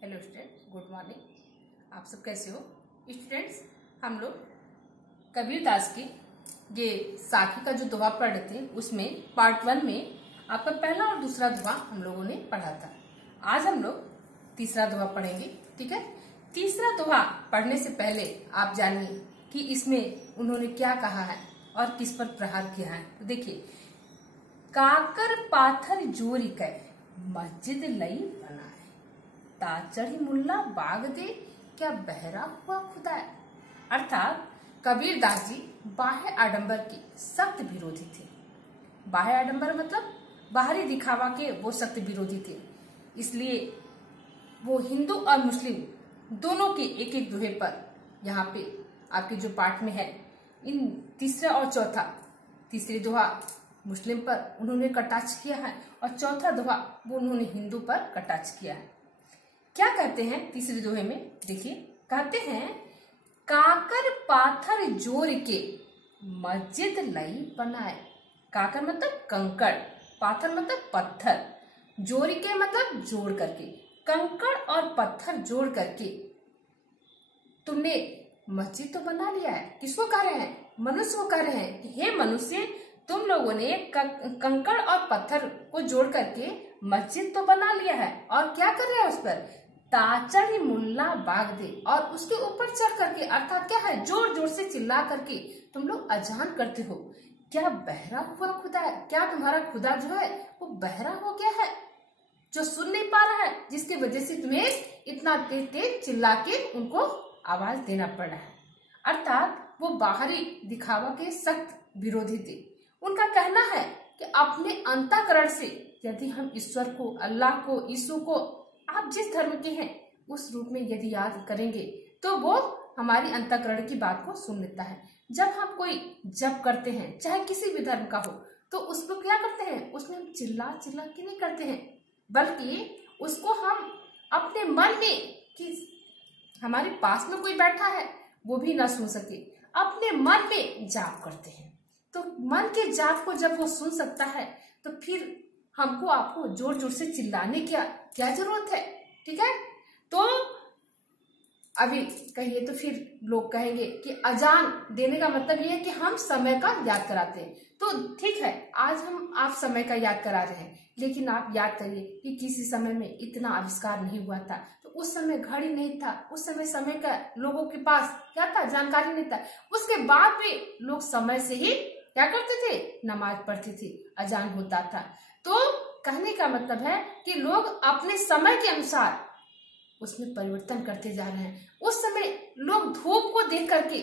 Hello students, good morning. आप सब कैसे हो स्टूडेंट्स? हम लोग कबीर दास की ये साखी का जो दोहा पढ़ रहे थे उसमें पार्ट 1 में आपका पहला और दूसरा दोहा हम लोगों ने पढ़ा था। आज हम लोग तीसरा दोहा पढ़ेंगे। ठीक है, तीसरा दोहा पढ़ने से पहले आप जानिए कि इसमें उन्होंने क्या कहा है और किस पर प्रहार किया है। तो देखिए, काकर पाथर जोरी कै मस्जिद लई बनाए, ताचढ़ी मुल्ला बाग दे क्या बहरा हुआ खुदा है। अर्थात कबीर दास जी बाह्य आडंबर के सख्त विरोधी थे। बाह्य आडंबर मतलब बाहरी दिखावा के वो सख्त विरोधी थे। इसलिए वो हिंदू और मुस्लिम दोनों के एक एक दोहे पर यहाँ पे आपके जो पाठ में है, इन तीसरा और चौथा, तीसरे दोहा मुस्लिम पर उन्होंने कटाक्ष किया है और चौथा दोहा वो उन्होंने हिंदू पर कटाक्ष किया है। क्या कहते हैं तीसरे दोहे में? देखिए, कहते हैं काकर पाथर जोर के मस्जिद लई बनाए। काकर मतलब कंकड़, पाथर मतलब पत्थर, जोर के मतलब जोड़ करके, कंकड़ और पत्थर जोड़ करके तुमने मस्जिद तो बना लिया है। किसको कह रहे हैं? मनुष्य को कह रहे हैं कि हे मनुष्य, तुम लोगों ने कंकड़ और पत्थर को जोड़ करके मस्जिद तो बना लिया है और क्या कर रहे हैं? उस पर ताचढ़ी मुल्ला बाग दे, और उसके ऊपर चढ़ करके, अर्थात क्या है, जोर जोर से चिल्ला करके तुम लोग अजान करते हो। क्या बहरा हुआ खुदा है? क्या तुम्हारा खुदा जो है वो बहरा हो गया है, जो सुन नहीं पा रहा है, जिसकी वजह से तुम्हें इतना तेज तेज चिल्ला के उनको आवाज देना पड़ा है। अर्थात वो बाहरी दिखावा के सख्त विरोधी थे। उनका कहना है कि अपने अंतःकरण से यदि हम ईश्वर को, अल्लाह को, यीशु को, आप जिस धर्म के हैं उस रूप में यदि याद करेंगे तो वो हमारी अंतःकरण की बात को सुन लेता है। जब हम कोई जप करते हैं, चाहे किसी भी धर्म का हो, तो उसको क्या करते हैं? उसमें हम चिल्ला चिल्ला के नहीं करते हैं, बल्कि उसको हम अपने मन में, कि हमारे पास में कोई बैठा है वो भी ना सुन सके, अपने मन में जाप करते हैं। तो मन के जाप को जब वो सुन सकता है तो फिर हमको आपको जोर जोर से चिल्लाने की क्या जरूरत है? ठीक है, तो अभी कहिए तो फिर लोग कहेंगे कि अजान देने का मतलब ये है कि हम समय का याद कराते हैं। तो ठीक है, आज हम आप समय का याद करा रहे हैं, लेकिन आप याद करिए कि किसी समय में इतना आविष्कार नहीं हुआ था। तो उस समय घड़ी नहीं था, उस समय का लोगों के पास क्या था? जानकारी नहीं था। उसके बाद भी लोग समय से ही क्या करते थे? नमाज पढ़ते थे, अजान होता था। तो कहने का मतलब है कि लोग अपने समय के अनुसार उसमें परिवर्तन करते जा रहे हैं। उस समय लोग धूप को देख करके,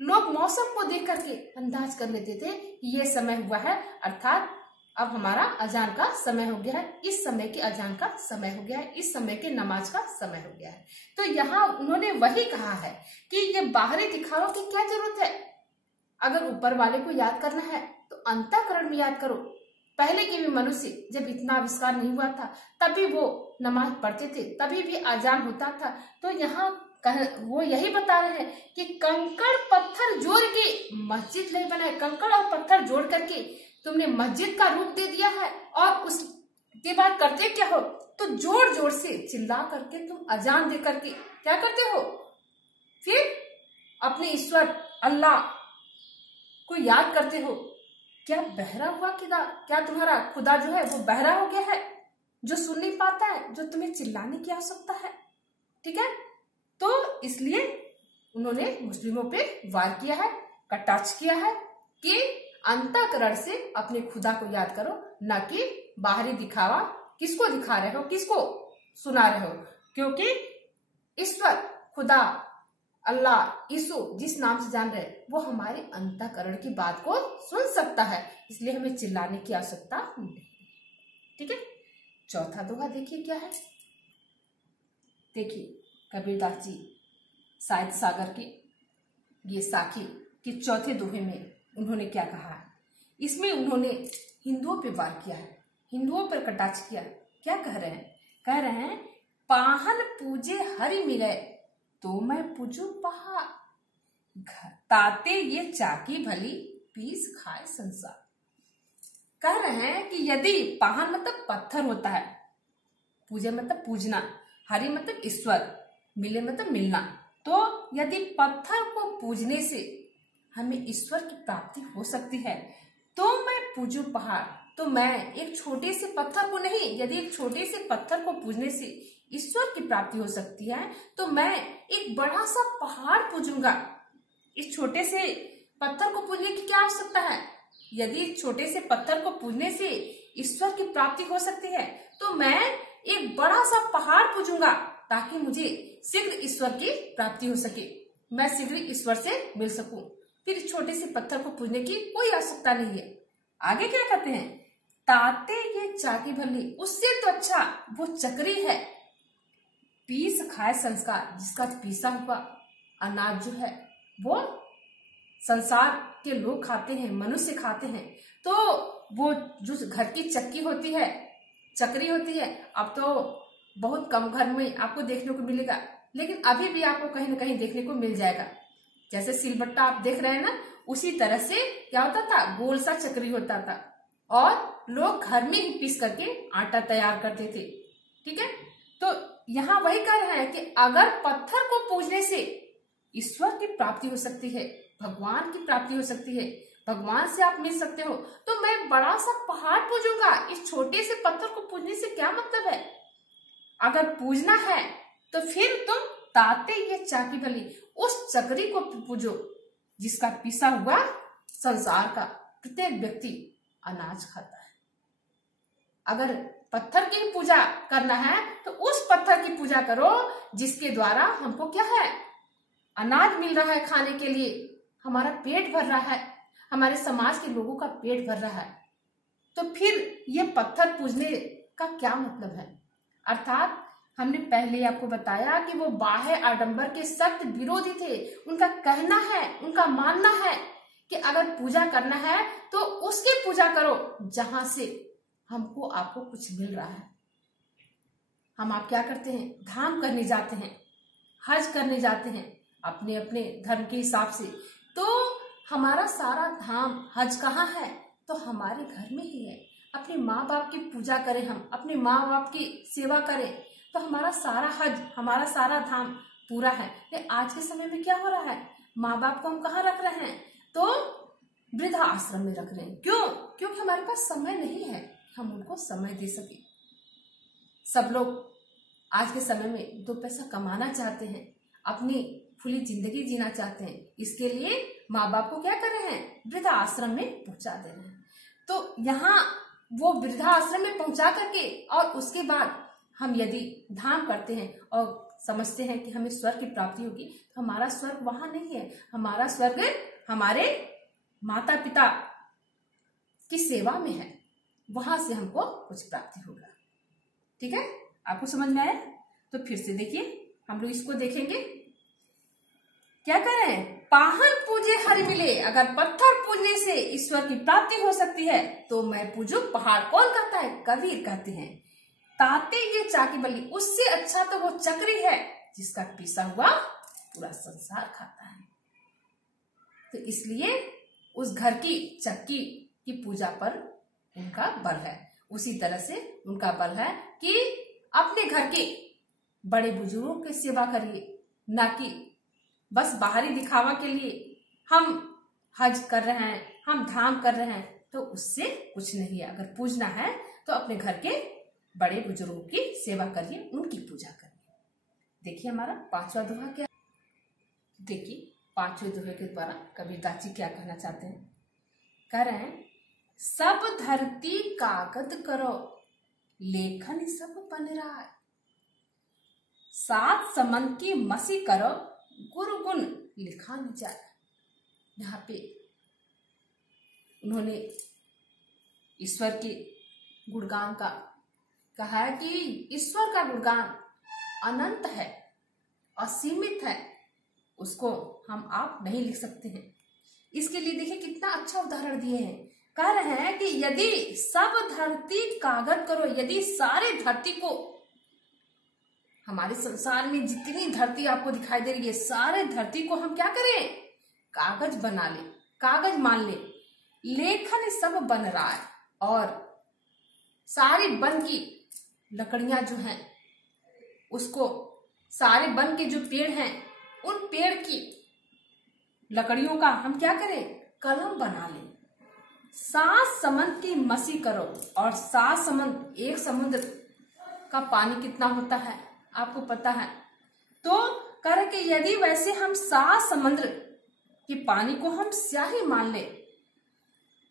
लोग मौसम को देख करके अंदाज कर लेते थे कि ये समय हुआ है, अर्थात अब हमारा अजान का समय हो गया है, इस समय के अजान का समय हो गया है, इस समय के नमाज का समय हो गया है। तो यहाँ उन्होंने वही कहा है कि ये बाहरी दिखावा की क्या जरूरत है? अगर ऊपर वाले को याद करना है तो अंतःकरण में याद करो। पहले के भी मनुष्य जब इतना आविष्कार नहीं हुआ था तभी वो नमाज पढ़ते थे, तभी भी अजान होता था। तो यहाँ वो यही बता रहे हैं कि कंकड़ पत्थर जोड़ के मस्जिद नहीं बनाए। कंकड़ और पत्थर जोड़ करके तुमने मस्जिद का रूप दे दिया है और उसके बाद करते क्या हो? तो जोर जोर से चिल्ला करके तुम अजान दे करके क्या करते हो? फिर अपने ईश्वर अल्लाह को याद करते हो। क्या बहरा हुआ खुदा? क्या तुम्हारा खुदा जो है वो बहरा हो गया है, जो सुन नहीं पाता है, जो तुम्हें चिल्लाने की आवश्यकता है? ठीक है, तो इसलिए उन्होंने मुस्लिमों पे वार किया है, कटाक्ष किया है कि अंतःकरण से अपने खुदा को याद करो, न कि बाहरी दिखावा। किसको दिखा रहे हो, किसको सुना रहे हो? क्योंकि ईश्वर, खुदा, अल्लाह, यीशु जिस नाम से जान रहे वो हमारे अंतःकरण की बात को सुन सकता है, इसलिए हमें चिल्लाने की आवश्यकता नहीं। ठीक है, चौथा दोहा देखिए क्या है। देखिए, कबीरदास जी साहित्य सागर की ये साखी के चौथे दोहे में उन्होंने क्या कहा है। इसमें उन्होंने हिंदुओं पर वार किया है, हिंदुओं पर कटाक्ष किया। क्या कह रहे हैं? कह रहे हैं पाहन पूजे हरि मिले तो मैं पूजू पहा, ताते ये चाकी भली पीस खाए संसार। कह रहे हैं कि यदि पाहन मतलब पत्थर होता है, पूजा मतलब पूजना, हरि मतलब ईश्वर, मिले मतलब मिलना। तो यदि पत्थर को पूजने से हमें ईश्वर की प्राप्ति हो सकती है तो मैं पूजू पहाड़। तो मैं एक छोटे से पत्थर को नहीं, यदि एक छोटे से पत्थर को पूजने से ईश्वर की प्राप्ति हो सकती है तो मैं एक बड़ा सा पहाड़ पूजूंगा। इस छोटे से पत्थर को पूजने की क्या आवश्यकता है? यदि छोटे से पत्थर को पूजने से ईश्वर की प्राप्ति हो सकती है तो मैं एक बड़ा सा पहाड़ पूजूंगा ताकि मुझे शीघ्र ईश्वर की प्राप्ति हो सके, मैं शीघ्र ईश्वर से मिल सकूं। फिर छोटे से पत्थर को पूजने की कोई आवश्यकता नहीं है। आगे क्या कहते हैं? ताते ये चाकी भली, उससे तो अच्छा वो चक्री है। पीस खाए संस्कार, जिसका पीसा हुआ अनाज जो है वो संसार के लोग खाते हैं, मनुष्य खाते हैं। तो वो जो घर की चक्की होती है, चक्री होती है, अब तो बहुत कम घर में आपको देखने को मिलेगा, लेकिन अभी भी आपको कहीं न कहीं देखने को मिल जाएगा। जैसे सिलबट्टा आप देख रहे हैं ना, उसी तरह से क्या होता था, गोल सा चक्री होता था और लोग घर में ही पीस करके आटा तैयार करते थे। ठीक है, तो यहाँ वही कह रहे हैं कि अगर पत्थर को पूजने से ईश्वर की प्राप्ति हो सकती है, भगवान की प्राप्ति हो सकती है, भगवान से आप मिल सकते हो, तो मैं बड़ा सा पहाड़ पूजूंगा। इस छोटे से पत्थर को पूजने से क्या मतलब है? अगर पूजना है तो फिर तुम ताते ये चाकी भली, उस चक्री को पूजो जिसका पिसा हुआ संसार का प्रत्येक व्यक्ति अनाज खाता है। अगर पत्थर की पूजा करना है तो उस पत्थर की पूजा करो जिसके द्वारा हमको क्या है, अनाज मिल रहा है खाने के लिए, हमारा पेट भर रहा है, हमारे समाज के लोगों का पेट भर रहा है। तो फिर ये पत्थर पूजने का क्या मतलब है? अर्थात हमने पहले आपको बताया कि वो बाह्य आडंबर के सख्त विरोधी थे। उनका कहना है, उनका मानना है कि अगर पूजा करना है तो उसकी पूजा करो जहां से हमको आपको कुछ मिल रहा है। हम आप क्या करते हैं, धाम करने जाते हैं, हज करने जाते हैं अपने अपने धर्म के हिसाब से। तो हमारा सारा धाम हज कहाँ है? तो हमारे घर में ही है। अपने माँ बाप की पूजा करें, हम अपने माँ बाप की सेवा करें तो हमारा सारा हज, हमारा सारा धाम पूरा है। लेकिन आज के समय में क्या हो रहा है, माँ बाप को हम कहाँ रख रहे हैं? तो वृद्धा आश्रम में रख रहे हैं। क्यों? क्योंकि हमारे पास समय नहीं है, हम उनको समय दे सके। सब लोग आज के समय में 2 पैसा कमाना चाहते हैं, अपनी खुली जिंदगी जीना चाहते हैं। इसके लिए माँ बाप को क्या कर रहे हैं, वृद्धा आश्रम में पहुंचा दे रहे हैं। तो यहाँ वो वृद्धा आश्रम में पहुंचा करके और उसके बाद हम यदि धाम करते हैं और समझते हैं कि हमें स्वर्ग की प्राप्ति होगी, तो हमारा स्वर्ग वहां नहीं है। हमारा स्वर्ग हमारे माता पिता की सेवा में है, वहां से हमको कुछ प्राप्ति होगा। ठीक है, आपको समझ में आया? तो फिर से देखिए, हम लोग इसको देखेंगे। क्या करें? पाहन पूजे हरि मिले, अगर पत्थर पूजने से ईश्वर की प्राप्ति हो सकती है तो मैं पूजू पहाड़। कौन कहता है? कबीर कहते हैं। ताते ये चाकी भली, उससे अच्छा तो वो चक्री है जिसका पीसा हुआ पूरा संसार खाता है। तो इसलिए उस घर की चक्की की पूजा पर उनका बल है। उसी तरह से उनका बल है कि अपने घर के बड़े बुजुर्गों की सेवा करिए, ना कि बस बाहरी दिखावा के लिए हम हज कर रहे हैं, हम धाम कर रहे हैं, तो उससे कुछ नहीं है। अगर पूजना है तो अपने घर के बड़े बुजुर्गों की सेवा करिए, उनकी पूजा करिए। देखिए हमारा 5वां दोहा क्या, देखिए 5वें दोहे के द्वारा कबीरदास जी क्या कहना चाहते हैं। कह रहे हैं, सब धरती कागज करो, लेखन सब बन रहा है। 7 समन की मसी करो, गुरु गुण लिखा न जाए। यहाँ पे उन्होंने ईश्वर के गुणगान का कहा है कि ईश्वर का गुणगान अनंत है, असीमित है, उसको हम आप नहीं लिख सकते हैं। इसके लिए देखिए कितना अच्छा उदाहरण दिए हैं। कह रहे हैं कि यदि सब धरती कागज करो, यदि सारे धरती को, हमारे संसार में जितनी धरती आपको दिखाई दे रही है, सारे धरती को हम क्या करें, कागज बना ले, कागज मान ले। लेखन सब बन रहा है और सारी वन की लकड़ियां जो हैं उसको सारे वन के जो पेड़ हैं उन पेड़ की लकड़ियों का हम क्या करें, कलम बना लें। 7 समुद्र की मसी करो, और 7 समुद्र, एक समुद्र का पानी कितना होता है आपको पता है। तो कह रहे कि यदि वैसे हम 7 समुद्र के पानी को हम स्याही मान ले,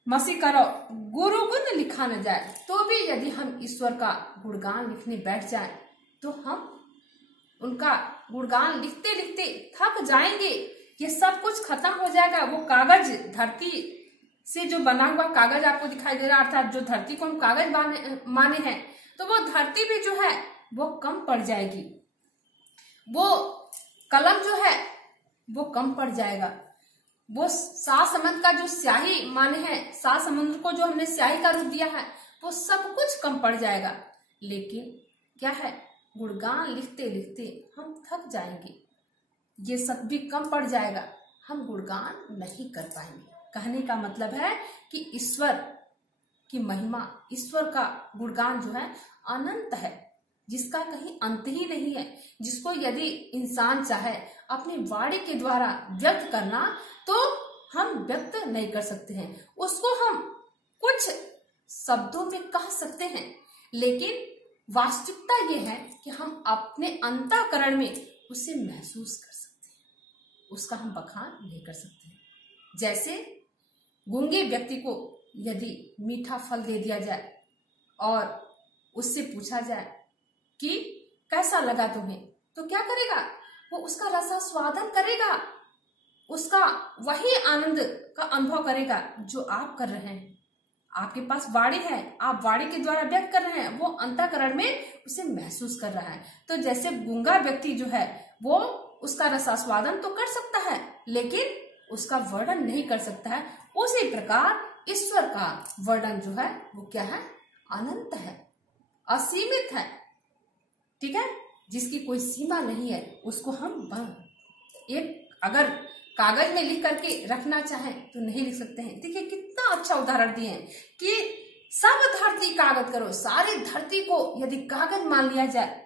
मसी करो गुरु गुण लिखा न जाए, तो भी यदि हम ईश्वर का गुणगान लिखने बैठ जाए तो हम उनका गुणगान लिखते लिखते थक जाएंगे। ये सब कुछ खत्म हो जाएगा। वो कागज, धरती से जो बना हुआ कागज आपको दिखाई दे रहा है, अर्थात जो धरती को हम कागज माने हैं, तो वो धरती भी जो है वो कम पड़ जाएगी। वो कलम जो है वो कम पड़ जाएगा। वो 7 समुद्र का जो स्याही माने हैं, 7 समुद्र को जो हमने स्याही का रूप दिया है, वो सब कुछ कम पड़ जाएगा। लेकिन क्या है, गुणगान लिखते लिखते हम थक जाएंगे, ये सब भी कम पड़ जाएगा, हम गुणगान नहीं कर पाएंगे। कहने का मतलब है कि ईश्वर की महिमा, ईश्वर का गुणगान जो है अनंत है, जिसका कहीं अंत ही नहीं है, जिसको यदि इंसान चाहे अपनी वाणी के द्वारा व्यक्त करना तो हम व्यक्त नहीं कर सकते हैं। उसको हम कुछ शब्दों में कह सकते हैं, लेकिन वास्तविकता ये है कि हम अपने अंतःकरण में उसे महसूस कर सकते हैं, उसका हम बखान नहीं कर सकते हैं। जैसे गूंगे व्यक्ति को यदि मीठा फल दे दिया जाए और उससे पूछा जाए कि कैसा लगा तुम्हें, तो क्या करेगा, वो उसका रसास्वादन करेगा, उसका वही आनंद का अनुभव करेगा जो आप कर रहे हैं। आपके पास वाणी है, आप वाणी के द्वारा व्यक्त कर रहे हैं, वो अंतःकरण में उसे महसूस कर रहा है। तो जैसे गूंगा व्यक्ति जो है वो उसका रसास्वादन तो कर सकता है, लेकिन उसका वर्णन नहीं कर सकता है। उसी प्रकार ईश्वर का वर्णन जो है वो क्या है, अनंत है, असीमित है, ठीक है, जिसकी कोई सीमा नहीं है। उसको हम एक अगर कागज में लिख करके रखना चाहें तो नहीं लिख सकते हैं। देखिए कितना अच्छा उदाहरण दिए हैं कि सब धरती कागज करो, सारी धरती को यदि कागज मान लिया जाए,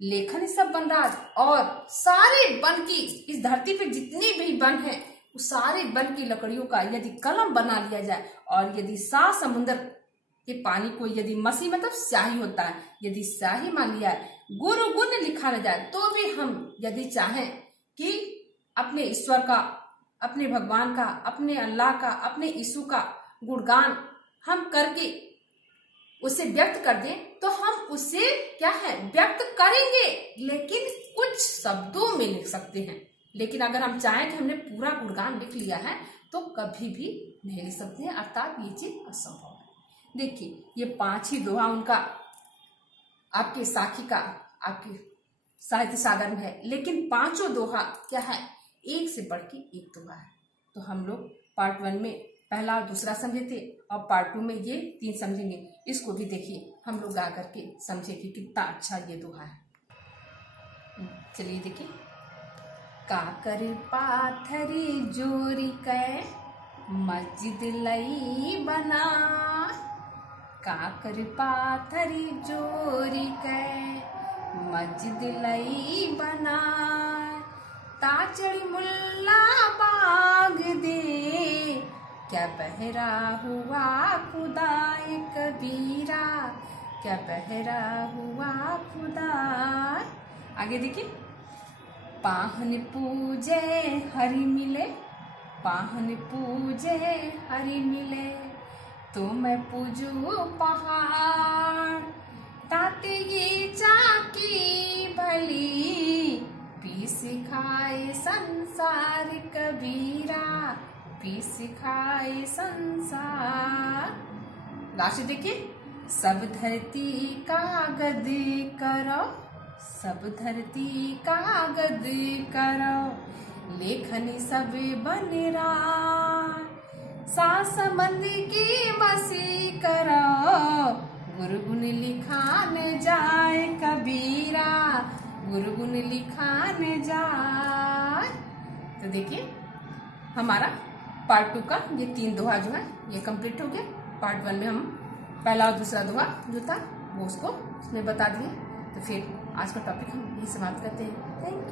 लेखन सब वन राज, और सारे वन की, इस धरती पे जितनी भी वन है उस सारे वन की लकड़ियों का यदि कलम बना लिया जाए, और यदि 7 समुद्र के पानी को यदि मसी मतलब स्याही होता है, यदि स्याही मान लिया, गुरु गुण लिखा न जाए, तो भी हम यदि चाहें कि अपने ईश्वर का, अपने भगवान का, अपने अल्लाह का, अपने यीशु का गुणगान हम करके उसे व्यक्त कर दें, तो हम उसे क्या है, व्यक्त करेंगे, लेकिन कुछ शब्दों में लिख सकते हैं। लेकिन अगर हम चाहें कि हमने पूरा गुणगान लिख लिया है तो कभी भी नहीं लिख सकते हैं, अर्थात ये चीज असंभव है। देखिए ये 5 ही दोहा उनका आपके साखी का, आपके साहित्य सागर में है, लेकिन 5 दोहा क्या है, एक से बढ़ के एक दोहा है। तो हम लोग पार्ट 1 में पहला और दूसरा समझे थे, और पार्ट 2 में ये 3 समझेंगे। इसको भी देखिए, हम लोग गा करके समझे कि कितना अच्छा ये दोहा है। चलिए देखिए। काकर पाथरी जोरी कै मस्जिद लई बना, काकर पाथरी जोरी कै मस्जिद लई बना, ताचड़ी मुल्ला बाग दे, क्या पहरा हुआ खुदाए कबीरा, क्या पहरा हुआ खुदा। आगे देखिए। पाहन पूजे हरि मिले, पाहन पूजे हरि मिले, तो मैं पूजू पहाड़, ताते ये चाकी भली, पीस खाए संसार कबीरा, पीस खाए संसार। लास्ट देखिए। सब धरती कागज करो, सब धरती कागज करो, लेखनी सब बनेरा, 7 समुद्र की मसी करो, गुरु गुण लिखा न जाए कबीरा, गुरु गुण लिखा न जाए। तो देखिए हमारा पार्ट 2 का ये 3 दोहा जो है ये कंप्लीट हो गया। पार्ट 1 में हम पहला और दूसरा दोहा जो था वो उसको उसमें बता दिए। तो फिर आज का टॉपिक हम यही समाप्त करते हैं। Thank you.